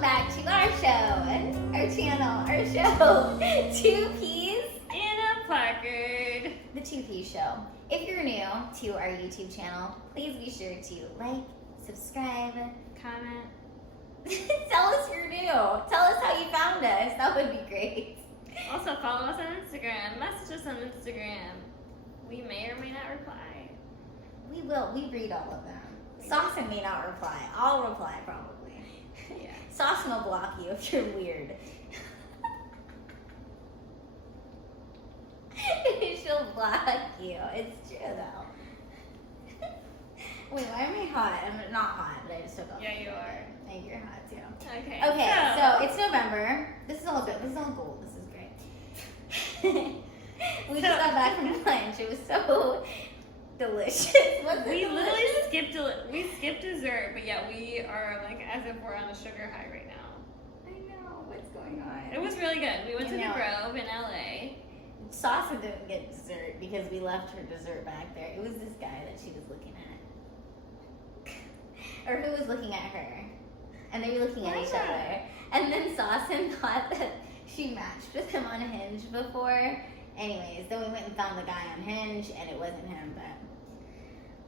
welcome back to our show, our channel, our show, Two Peas In A Placard. The Two Peas Show. If you're new to our YouTube channel, please be sure to like, subscribe, Comment. tell us you're new. Tell us how you found us. That would be great. Also follow us on Instagram. Message us on Instagram. We may or may not reply. We will. We read all of them. Sawsan may not reply. I'll reply probably. Yeah. Sawsan will block you if you're weird. She'll block you. It's true though. Wait, why am I hot? I'm not hot, but I just took off. Yeah, you are. I think you're hot too. Okay. Okay, so it's November. This is all good. This is all gold. This is great. We just got back from lunch. It was so delicious. We literally skipped dessert, but yeah, we are like as if we're on a sugar high right now. I know what's going on. It was really good. We went to I the know. Grove in LA. Sawsan didn't get dessert because we left her dessert back there. It was this guy that she was looking at. Or who was looking at her. And they were looking at each other. And then Sawsan thought that she matched with him on Hinge before. Anyways, then we went and found the guy on Hinge and it wasn't him, but...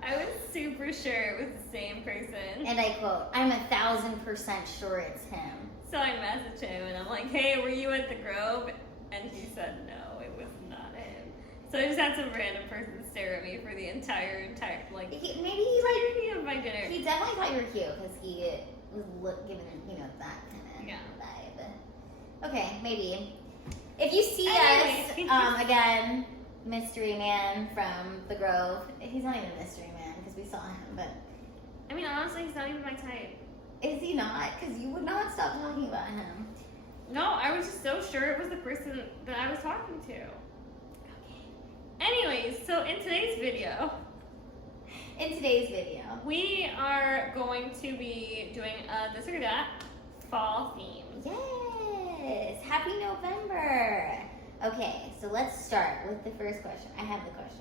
I was super sure it was the same person. And I quote, I'm 1,000% sure it's him. So I messaged him and I'm like, hey, were you at the Grove? And he said no, it was not him. So I just had some random person stare at me for the entire like, Maybe he like... of my dinner. He definitely thought you were cute because he was giving, that kind of vibe. Okay, maybe. If you see us, again, mystery man from the Grove. He's not even a mystery man because we saw him, but... I mean, honestly, he's not even my type. Is he not? Because you would not stop talking about him. No, I was just so sure it was the person that I was talking to. Okay. Anyways, so in today's video, we are going to be doing a this or that fall theme. Yes! Happy November! Okay, so let's start with the first question. I have the questions.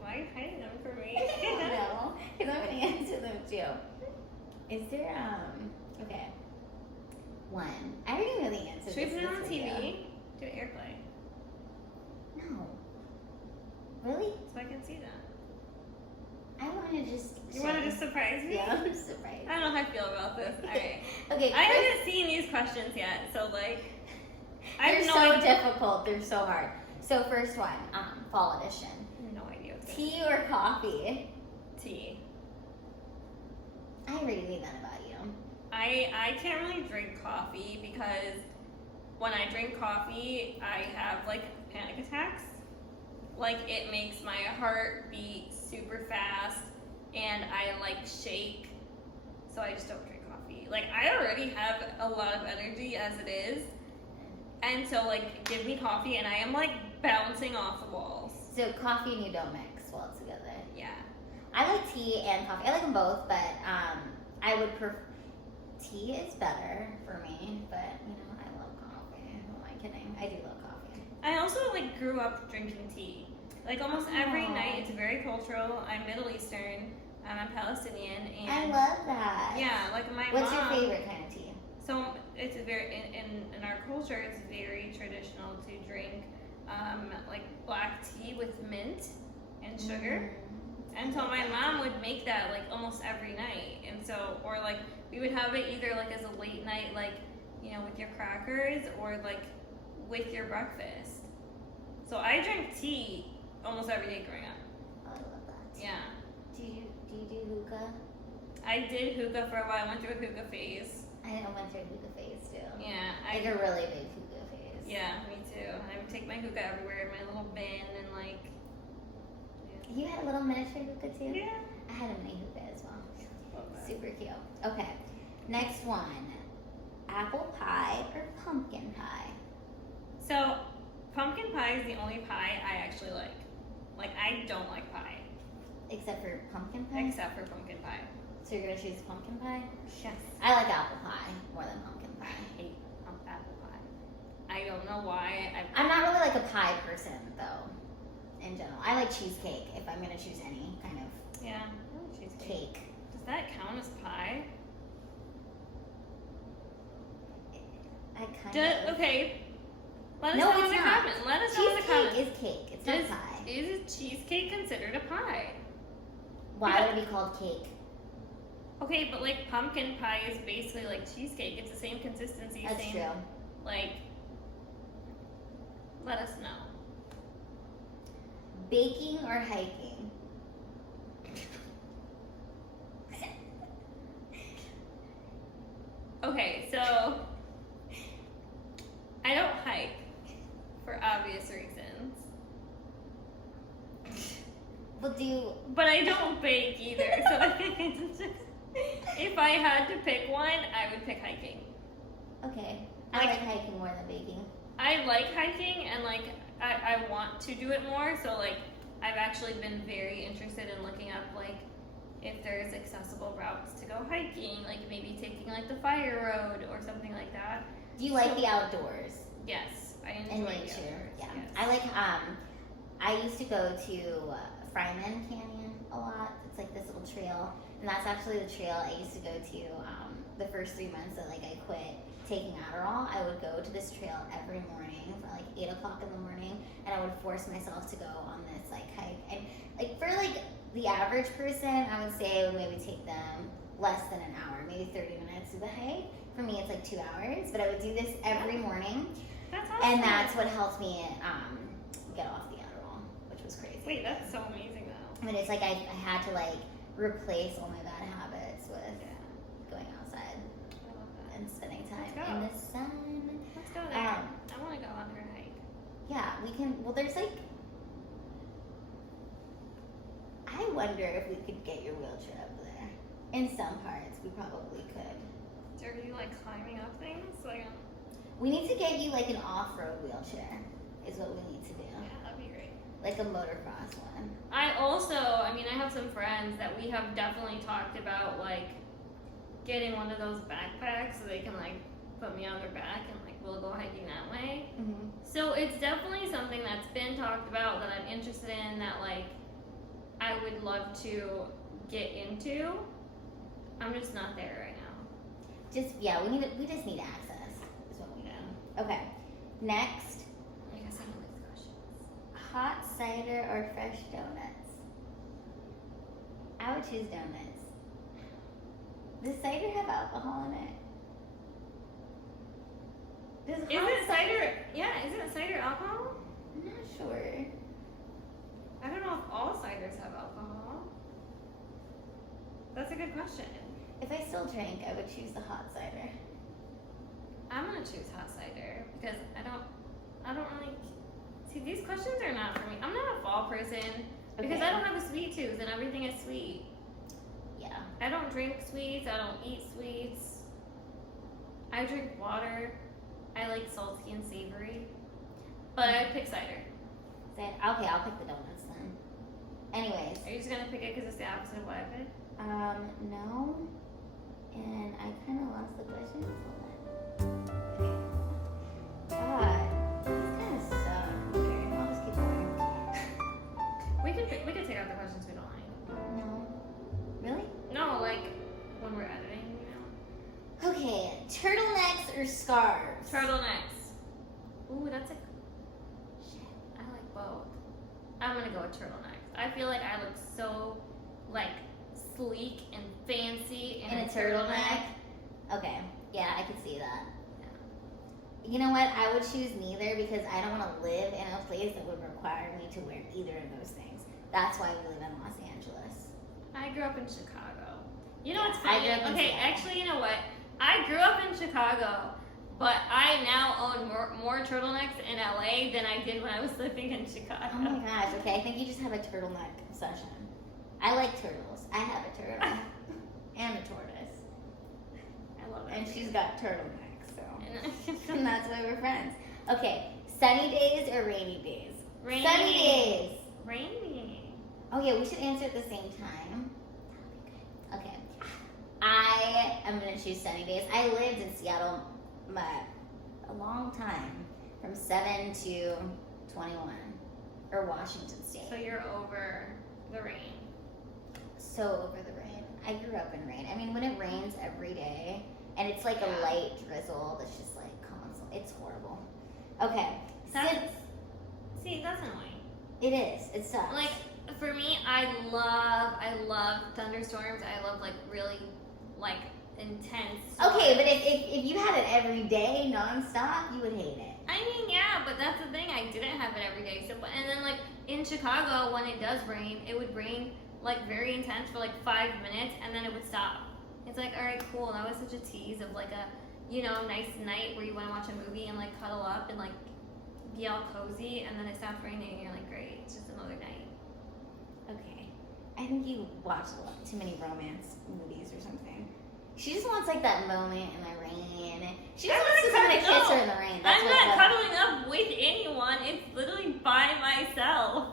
Why are you hiding them from me? I don't know, because I'm going to answer them too. Is there, okay. One. I already know the answer. Should we put it on video. TV? Do airplay. No. Really? So I can see that. I want to just... You want to just surprise me? Yeah, I'm surprised. I don't know how I feel about this. Alright. Okay, I haven't seen these questions yet, so like... They're so difficult. They're so hard. So first one, fall edition. No idea. Tea or coffee? Tea. I already knew that about you. I can't really drink coffee because when I drink coffee, I have like panic attacks. Like it makes my heart beat super fast and I like shake. So I just don't drink coffee. Like I already have a lot of energy as it is. And so like give me coffee and I am like bouncing off the walls. So coffee and you don't mix well together. Yeah. I like tea and coffee. I like them both, but I would prefer... Tea is better for me, but I love coffee. Who am I kidding? I do love coffee. I also like grew up drinking tea. Like almost every night. It's very cultural. I'm Middle Eastern. I'm Palestinian. And I love that. yeah, like my What's mom. your favorite kind of tea? So it's a very in our culture. It's very traditional to drink like black tea with mint and sugar. And so my mom would make that like almost every night. And so, or like we would have it either like as a late night, like, with your crackers or like with your breakfast. So I drank tea almost every day growing up. Oh, I love that. Yeah. Do you do hookah? I did hookah for a while. I went through a hookah phase. I went through a hookah phase too. Yeah. Like a really big hookah phase. Yeah, me too. I would take my hookah everywhere in my little bin and like. You had a little miniature hookah too? Yeah. I had a mini hookah as well. Love that. Super cute. Okay. Next one. Apple pie or pumpkin pie? So, pumpkin pie is the only pie I actually like. Like, I don't like pie. Except for pumpkin pie? Except for pumpkin pie. So you're gonna choose pumpkin pie? Yes. I like apple pie more than pumpkin pie. I hate apple pie. I don't know why. I'm not really like a pie person though, in general. I like cheesecake if I'm gonna choose any kind of Yeah, I like cheesecake. cake. Does that count as pie? I kind of. Okay. Let us No, know in it's the not. comments. Let us know in the comments. Cheesecake is cake. It's not pie. Is cheesecake considered a pie? Why would it be called cake? Okay, but like pumpkin pie is basically like cheesecake. It's the same consistency. That's same, true. Like, let us know. Baking or hiking? Okay, so I don't hike for obvious reasons. But I don't bake either, so I think it's just, if I had to pick one, I would pick hiking. Okay. I like hiking more than baking. I like hiking, and like I want to do it more, so like I've actually been very interested in looking up like if there's accessible routes to go hiking, like maybe taking like the fire road or something like that. Do you like the outdoors? Yes, I enjoy And the nature. outdoors, Yeah. yes. I like I used to go to Fryman Canyon a lot. It's like this little trail, and that's actually the trail I used to go to the first 3 months that like I quit taking Adderall. I would go to this trail every morning for like 8 o'clock in the morning, and I would force myself to go on this like hike. And like for like the average person, I would say it would maybe take them less than an hour, maybe 30 minutes to the hike. For me, it's like 2 hours, but I would do this every morning. That's awesome. And that's what helped me get off the Adderall, which was crazy. Wait, that's so amazing though. I mean, it's like I had to like replace all my bad habits with going outside I love that. and spending time Let's go. in the sun. Let's go there. I want to go on her hike. Yeah, we can. Well, there's like. I wonder if we could get your wheelchair up there. In some parts, we probably could. Are you like climbing up things? Like, We need to get you like an off-road wheelchair. Is what we need to do. yeah, that'd be great. Like a motocross one. I have some friends that we have definitely talked about like getting one of those backpacks so they can like put me on their back and like we'll go hiking that way. Mm-hmm. So it's definitely something that's been talked about that I'm interested in, that like I would love to get into. I'm just not there right now. We just need access. Is what we need. Okay. Next, I guess I know these questions. hot cider or fresh donuts? I would choose donuts. Does cider have alcohol in it? Isn't cider alcohol? I'm not sure. I don't know if all ciders have alcohol. That's a good question. If I still drank, I would choose the hot cider. I'm gonna choose hot cider because I don't really see, these questions are not for me. I'm not a fall person because Okay. I don't have a sweet tooth and everything is sweet. Yeah. I don't drink sweets. I don't eat sweets. I drink water. I like salty and savory, but I pick cider. Okay, I'll pick the donuts then. Anyways, Are you just gonna pick it because it's the opposite of what I picked? no. And I kind of lost the question. Hold on. God, these kind of suck. Okay, I'll just keep going. We could take out the questions we don't like. No. Really? No, like when we're editing, you know. Okay, turtlenecks or scarves? Turtlenecks. Ooh, that's a. Shit, I like both. I'm gonna go with turtlenecks. I feel like I look so like sleek and fancy in a turtleneck. Okay, yeah, I could see that. You know what? I would choose neither because I don't want to live in a place that would require me to wear either of those things. That's why we live in Los Angeles. I grew up in Chicago. You know Yeah, what's I funny? grew up in Okay, Seattle. actually, you know what? I grew up in Chicago, but I now own more turtlenecks in LA than I did when I was living in Chicago. Oh my gosh, okay, I think you just have a turtleneck obsession. I like turtles. I have a turtle. And a tortoise. I love it. And she's got turtlenecks, so. And And that's why we're friends. Okay, sunny days or rainy days? Rainy. Sunny days! Rainy. Oh yeah, we should answer at the same time. Okay. I am gonna choose sunny days. I lived in Seattle a long time, from 7 to 21, or Washington State. So you're over the rain. So over the rain. I grew up in rain. I mean, when it rains every day, and it's like a Yeah. light drizzle that's just like It's horrible. Okay. See, that's annoying. It is. It sucks. Like, for me, I love thunderstorms. I love, like, really, like, intense storms. Okay, but if you had it every day, nonstop, you would hate it. I mean, yeah, but that's the thing. I didn't have it every day. So, and then, like, in Chicago, when it does rain, it would rain, like, very intense for, like, 5 minutes, and then it would stop. It's like, all right, cool. That was such a tease of, like, a, you know, nice night where you want to watch a movie and, like, cuddle up and, like, be all cozy, and then it stops raining, and you're like, great, it's just another night. Okay. I think you watch too many romance movies or something. She just wants, like, that moment in the rain. She just wants someone to kiss her in the rain. That's I'm not cuddling up with anyone. It's literally by myself.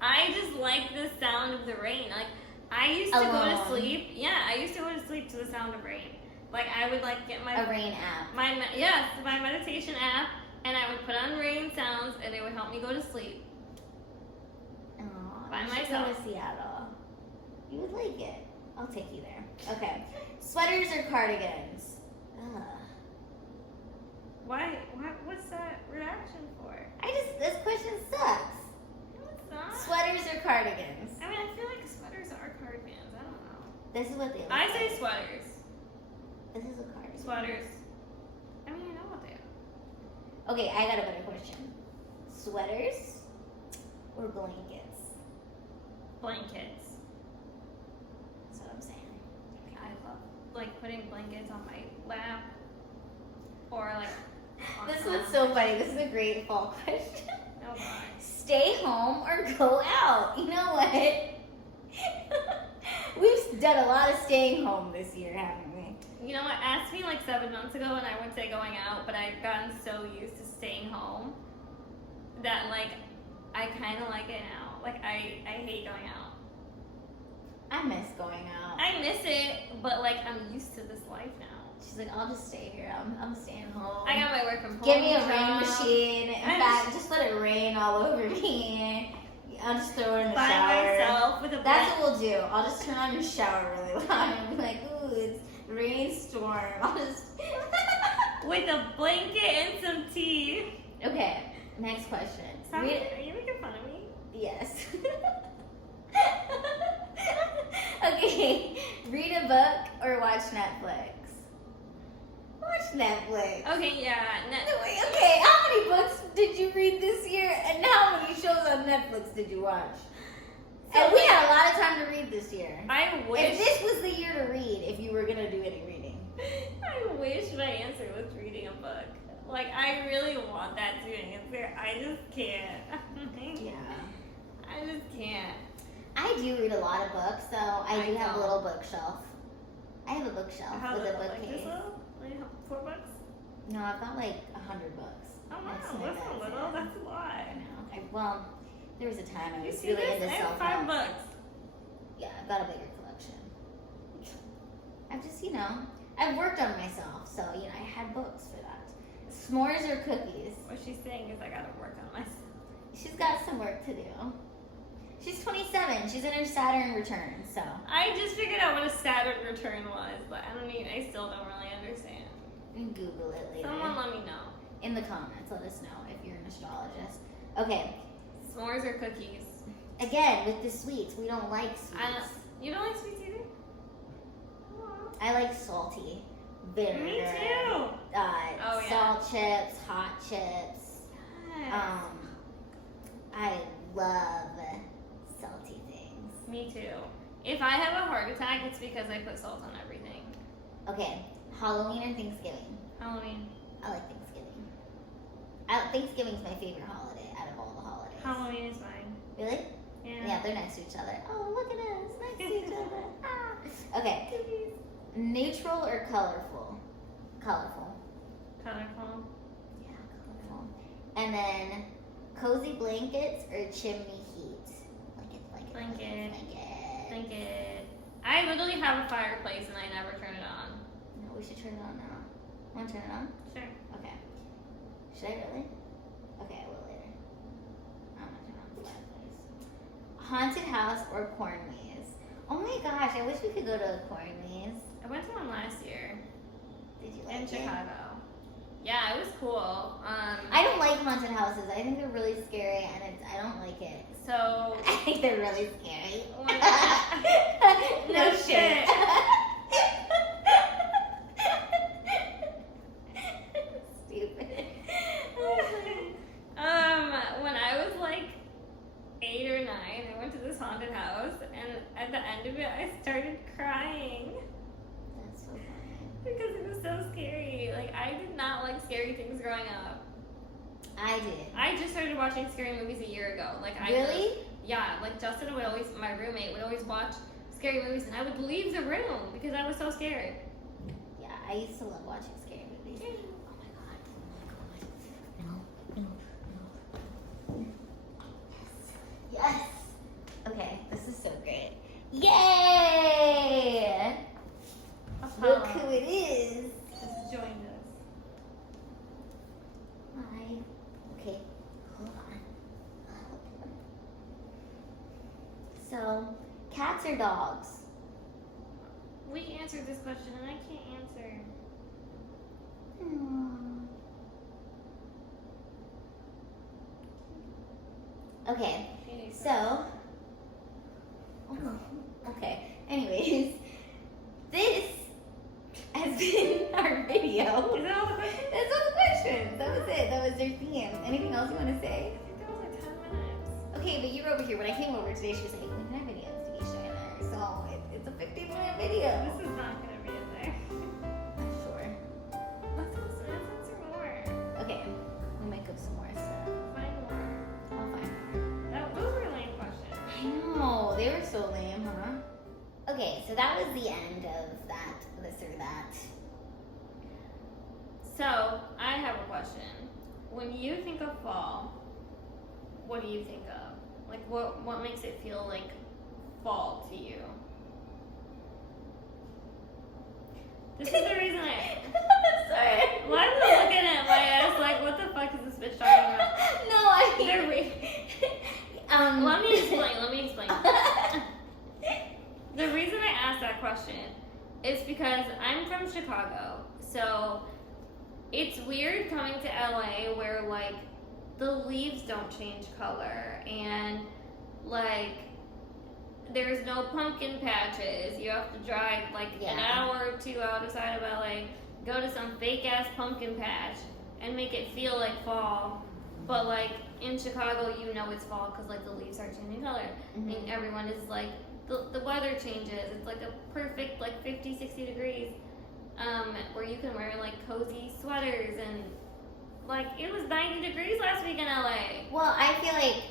I just like the sound of the rain. Like, I used to go to sleep. Yeah, I used to go to sleep to the sound of rain. Like, I would, like, get a rain app. my meditation app, and I would put on rain sounds, and it would help me go to sleep. Oh, By you should myself. go to Seattle. You would like it. I'll take you there. Okay. Sweaters or cardigans? Ugh. Why? What's that reaction for? This question sucks. No, it's not. Sweaters or cardigans? I mean, I feel like sweaters are cardigans. I don't know. This is what they look I like. say sweaters. This is a cardigan. Sweaters. I mean, I know what they are. Okay, I got a better question. Sweaters or blankets? Blankets. That's what I'm saying. I love, like, putting blankets on my lap. Or, like, on This my- one's so funny. This is a great fall question. Oh, God. Stay home or go out? You know what? We've done a lot of staying home this year, haven't we? You know what? Asked me like 7 months ago, and I would say going out, but I've gotten so used to staying home that, like, I kind of like it now. Like, I hate going out. I miss going out. I miss it, but, like, I'm used to this life now. She's like, I'll just stay here. I'm staying home. I got my work from home. Give me a rain job. machine. In fact, just let it rain all over me. I'll just throw it in the By shower. myself with a That's what we'll do. I'll just turn on your shower really loud and be like, ooh, it's rainstorm. I'll just. with a blanket and some tea. Okay, next question. Are you making fun of me? Yes. Okay, read a book or watch Netflix? Watch Netflix. Okay, yeah. Wait, okay, how many books did you read this year, and how many shows on Netflix did you watch? And we had a lot of time to read this year. I wish. If this was the year to read, if you were gonna do any reading. I wish my answer was reading a book. Like, I really want that to be an answer. I just can't. Yeah. I just can't. I do read a lot of books, so I do have a don't. little bookshelf. I have a bookshelf How with a little? Like bookcase. this little? Like 4 bucks? No, I've got like 100 books. Oh wow, That's that's a little. yeah. That's a lot. I know. Well, there was a time I You was see really this? into I have self-help. 5 bucks. Yeah, I've got a bigger collection. I've just, I've worked on myself, so, I had books for that. S'mores or cookies? What she's saying is I gotta work on myself. She's got some work to do. She's 27. She's in her Saturn return, so. I just figured out what a Saturn return was, but I still don't really understand. You can Google it later. Someone let me know. In the comments, let us know if you're an astrologist. Okay, S'mores or cookies? again, with the sweets, we don't like sweets. You don't like sweets either? I like salty. Vinegar. Me too. Oh, yeah. Salt chips, hot chips. Yes. I love salty things. Me too. If I have a heart attack, it's because I put salt on everything. Okay, Halloween or Thanksgiving? Halloween. I like Thanksgiving. Thanksgiving's my favorite holiday out of all the holidays. Halloween is mine. Really? Yeah. Yeah, they're next to each other. Oh, look at us, next to each other. Ah. Okay, neutral or colorful? Colorful. Colorful. Yeah, colorful. And then cozy blankets or chimney heat? Blanket. Blanket. Blanket. I literally have a fireplace and I never turn it on. No, we should turn it on now. Want to turn it on? Sure. Okay. Should I really? Okay, I will later. I'm gonna turn on the fireplace. Haunted house or Cornmees? Oh my gosh, I wish we could go to Cornmees. I went to one last year Did you like in it? Chicago. Yeah, it was cool. I don't like haunted houses. I think they're really scary, and I don't like it. So I think they're really scary. No shit. Stupid. When I was like 8 or 9, I went to this haunted house, and at the end of it, I started crying That's so funny. because it was so scary. Like, I did not like scary things growing up. I did. I just started watching scary movies a year ago. Like, Really? Yeah, like Justin would always, my roommate would always watch scary movies, and I would leave the room because I was so scared. Yeah, I used to love watching scary movies. Oh my god. Oh my god. No. Yes. Okay, this is so great. Yay! Look who it is. Just joined us. Hi. Okay, hold on. So, cats or dogs? We answered this question, and I can't answer. Okay, so. Oh, okay. Anyways, this has been our video. Is that all the questions? That's all the questions. That was it. That was their theme. Anything else you want to say? I think that was like 10 minutes. Okay, but you're over here. When I came over today, she was like, "We can have videos to be showing her." So it's a 15-minute video. This is not going to be in there. I'm sure. Let's answer more. Okay, we might go some more stuff. Find more. I'll find more. Those were lame questions. I know, they were so lame, huh? Okay, so that was the end of that, this or that. So, I have a question. When you think of fall, what do you think of? Like, what makes it feel like fall to you? This is the reason I... Sorry. Why am I looking at my ass like, what the fuck is this bitch talking about? No, I They're Let me explain. The reason I asked that question is because I'm from Chicago, so it's weird coming to LA where like the leaves don't change color and like there's no pumpkin patches. You have to drive like an hour or two outside of LA, go to some fake ass pumpkin patch and make it feel like fall. But like in Chicago, you know it's fall because like the leaves are changing color and everyone is like the weather changes. It's like a perfect like 50, 60 degrees where you can wear like cozy sweaters and like it was 90 degrees last week in LA. Well, I feel like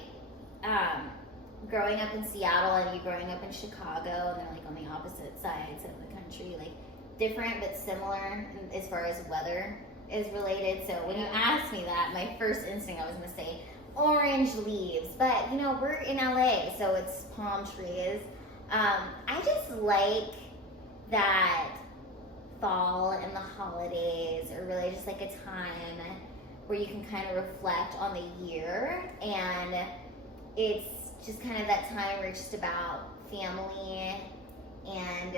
growing up in Seattle and you growing up in Chicago, and they're like on the opposite sides of the country, like different but similar as far as weather is related. So when you asked me that, my first instinct I was gonna say orange leaves, but you know we're in LA, so it's palm trees. I just like that fall and the holidays are really just like a time where you can kind of reflect on the year, and it's just kind of that time where it's just about family, and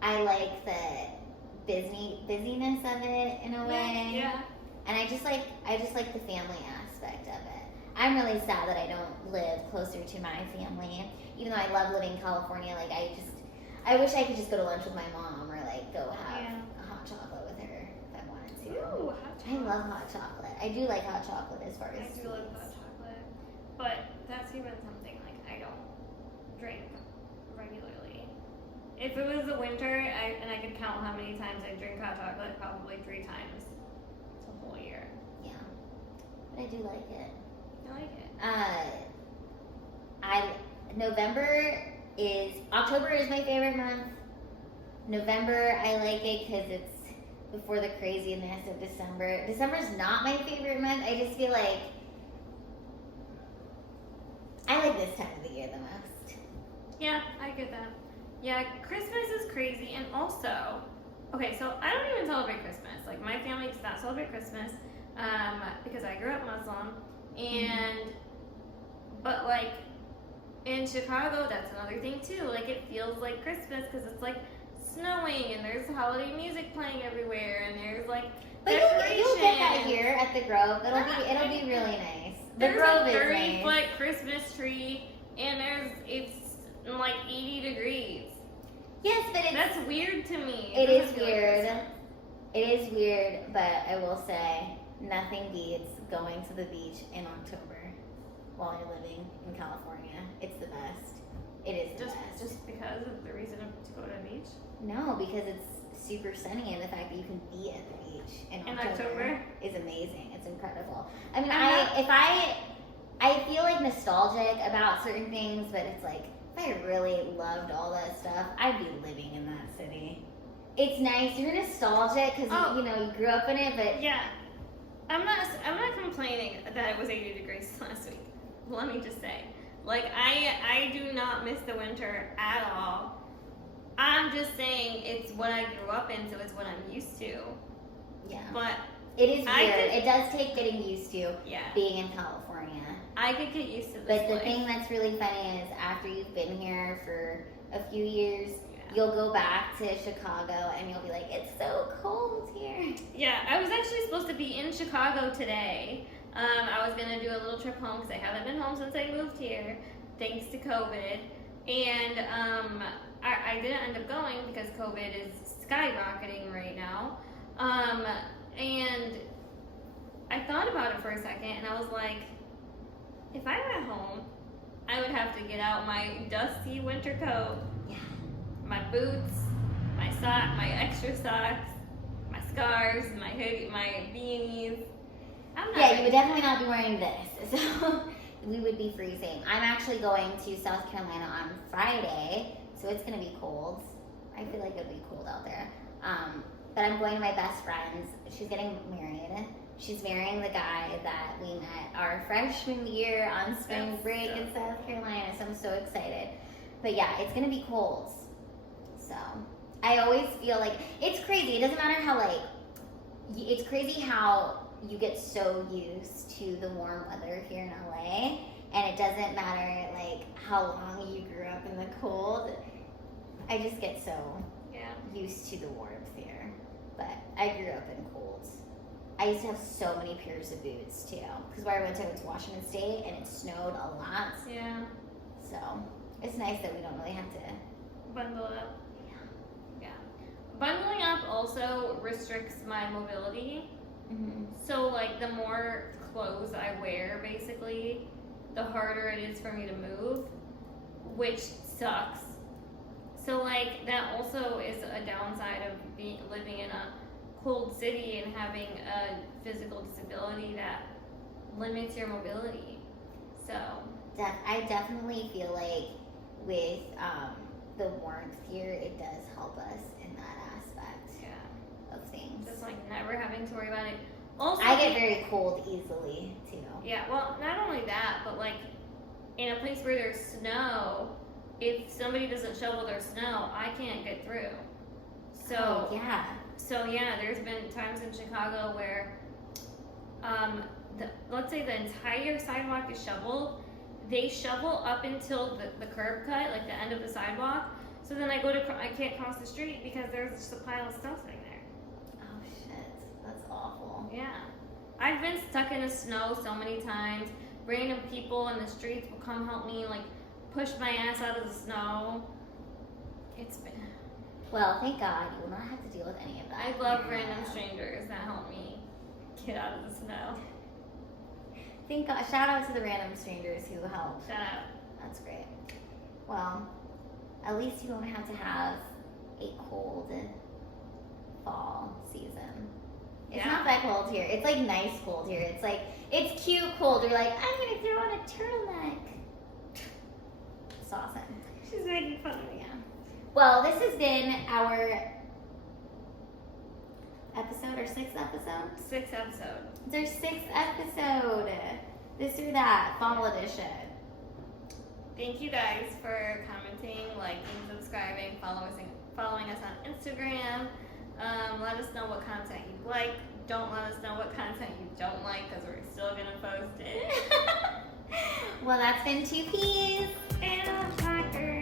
I like the busyness of it in a way. Yeah. And I just like the family aspect of it. I'm really sad that I don't live closer to my family, even though I love living in California. Like I wish I could just go to lunch with my mom or like go have a hot chocolate with her if I wanted to. Ooh, hot chocolate. I love hot chocolate. I do like hot chocolate as far as I do love hot chocolate, but that's even something like I don't drink regularly. If it was the winter and I could count how many times I drink hot chocolate, probably 3 times the whole year. Yeah, but I do like it. I like it. October is my favorite month. November, I like it because it's before the craziness of December. December's not my favorite month. I just feel like I like this time of the year the most. Yeah, I get that. Yeah, Christmas is crazy, and also, okay, so I don't even celebrate Christmas. Like, my family does not celebrate Christmas because I grew up Muslim, and, but like, in Chicago, that's another thing too. Like, it feels like Christmas because it's like snowing, and there's holiday music playing everywhere, and there's like But decorations. you'll get here at the Grove. It'll be really nice. The There's Grove a is 30-foot nice. Christmas tree, and it's like 80 degrees. Yes, but That's weird to me. it is doesn't feel like weird. Christmas. It is weird, but I will say nothing beats going to the beach in October while you're living in California. It's the best. It is the best. Just because of the reason to go to the beach No, because it's super sunny, and the fact that you can be at the beach in in October October. is amazing. It's incredible. I mean, I'm I feel like nostalgic about certain things, but it's like if I really loved all that stuff, I'd be living in that city. It's nice. You're nostalgic because you know you grew up in it, but Yeah, I'm not complaining that it was 80 degrees last week. Let me just say, like I do not miss the winter at all. I'm just saying it's what I grew up in, so it's what I'm used to. yeah, But it is I weird. could- It does take getting used to yeah, being in California. I could get used to this. But the place. thing that's really funny is after you've been here for a few years, Yeah. you'll go back to Chicago and you'll be like, it's so cold here. Yeah, I was actually supposed to be in Chicago today. I was gonna do a little trip home because I haven't been home since I moved here, thanks to COVID. And I didn't end up going because COVID is skyrocketing right now. And I thought about it for a second, and I was like, if I were at home, I would have to get out my dusty winter coat, Yeah. my boots, my extra socks, my scarves, my hoodie, my beanies. I'm not Yeah, you ready would for definitely that. not be wearing this. So we would be freezing. I'm actually going to South Carolina on Friday, so it's going to be cold. I feel like it'll be cold out there. But I'm going to my best friend's. She's getting married. She's marrying the guy that we met our freshman year on spring That's break in so South Carolina, so I'm so excited. But yeah, it's going to be cold. So I always feel like it's crazy. It doesn't matter how, like, it's crazy how you get so used to the warm weather here in LA, and it doesn't matter like how long you grew up in the cold. I just get so Yeah. used to the warmth here, but I grew up in cold. I used to have so many pairs of boots too, because where I went to Washington State and it snowed a lot, Yeah. so it's nice that we don't really have to. Bundle up. Yeah. Bundling up also restricts my mobility. Mm-hmm. So, like, the more clothes I wear, basically, the harder it is for me to move, which sucks. So, like, that also is a downside of living in a cold city and having a physical disability that limits your mobility. So, I definitely feel like with the warmth here, it does help us in that aspect yeah, of things. just like never having to worry about it. Also, I get very cold easily too. yeah, well, not only that, but like in a place where there's snow, if somebody doesn't shovel their snow, I can't get through. So, Oh, yeah. so yeah, there's been times in Chicago where, let's say the entire sidewalk is shoveled. They shovel up until the curb cut, like the end of the sidewalk. So then I can't cross the street because there's just a pile of snow sitting there. Oh shit, that's awful. Yeah. I've been stuck in the snow so many times. Random people in the streets will come help me, like, push my ass out of the snow. It's been... Well, thank God you will not have to deal with any of that. I love random strangers that help me get out of the snow. Thank God. Shout out to the random strangers who help. Shout out. That's great. Well, at least you won't have to have a cold fall season. It's Yeah. not that cold here. It's like nice cold here. It's like, it's cute cold. You're like, I'm going to throw on a turtleneck. Sawsan. She's making fun of me. Yeah. Well, this has been our episode, our sixth episode. 6th episode. It's our sixth episode. This or that, fall edition. Thank you guys for commenting, liking, subscribing, following us on Instagram. Let us know what content you like. Don't let us know what content you don't like because we're still going to post it. Well, that's been 2 Peas. And a Placard.